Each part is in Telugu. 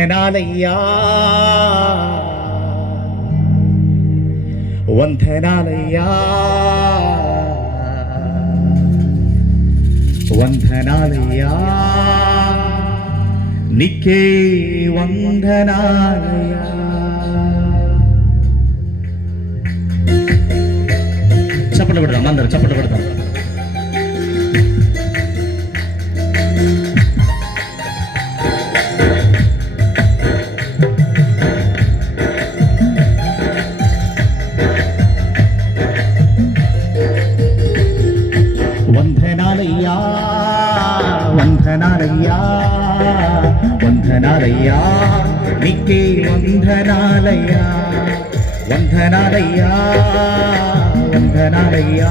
వందనాలయ్యా వందనాలయ్యా వందనాలయ్యా నీకే వందనాలయ్యా. చప్పట్లు కొడదాం, అందరూ చప్పట్లు కొడదాం. వందనాలయ్యా వందనాలయ్యా వందనాలయ్యా నీకే వందనాలయ్యా వందనాలయ్యా వందనాలయ్యా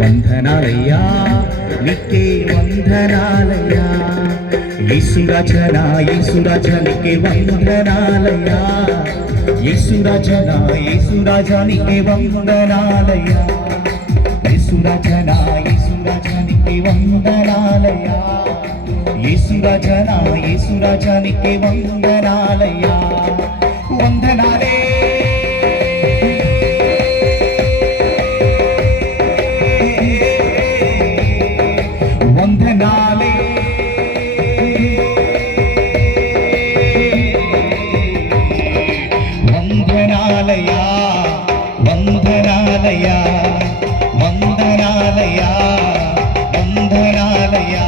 వందనాలయ్యా నీకే వందనాలయ్యా. యేసురాజనా యేసురాజా నీకే వందనాలయ్యా యేసురాజనా యేసురాజా నీకే వందనాలయ్యా యేసురాజనా యేసురాజా నీకే వందనాలయ్యా యేసురాజనా యేసురాజా నీకే వందనాలయ్యా. వందనాలే వందనాలే వందనాలయ్యా వందనాలయ్యా వందనాలయ్యా వందనాలయ్యా.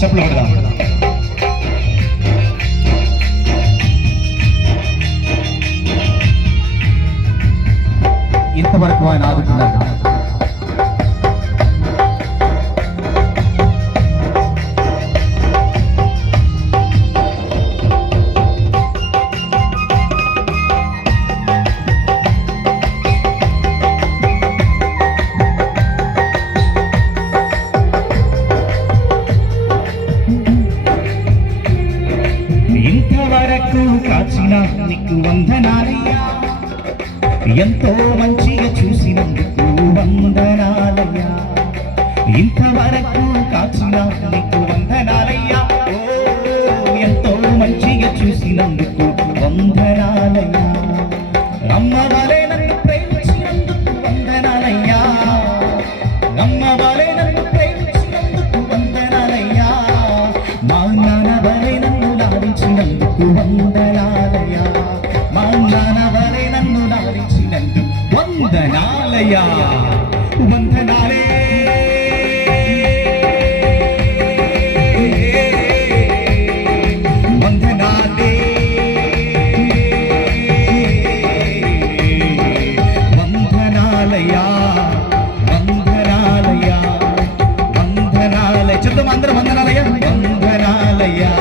చప్పట్లు కొడదాం. ఇంతవరకు ఆయన ఆదుకున్నాడు. ఇంతవరకు కాచిన నీకు వందనాలయ్యా ఎంతో మంచిగా చూసినందుకు వందనాలయ్యా. ఇంతవరకు కాచిన నీకు వందనాలయ్యా ఎంతో మంచిగా చూసినందుకు వందనాలయ్యా. అమ్మవారే నన్ను ప్రేమించినందుకు వందనాలయ్యా అమ్మవారే నన్ను ప్రేమించినందుకు వందనాలయ్యా. మా నాన్నవారే నన్ను లాడించినందుకు వందనాలయ్యా మా నాన్నవారే నన్ను లాడించినందుకు వందనాలయ్యా. వందనాలే వందనాలే వందనాలయ్యా వందనాలయ్యా వందనాలయ్యా. చెప్తాం అందరం వందనాలయ్యా వందనాలయ్యా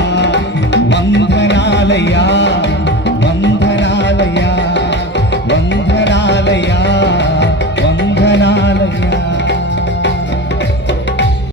వందనాలయ్యా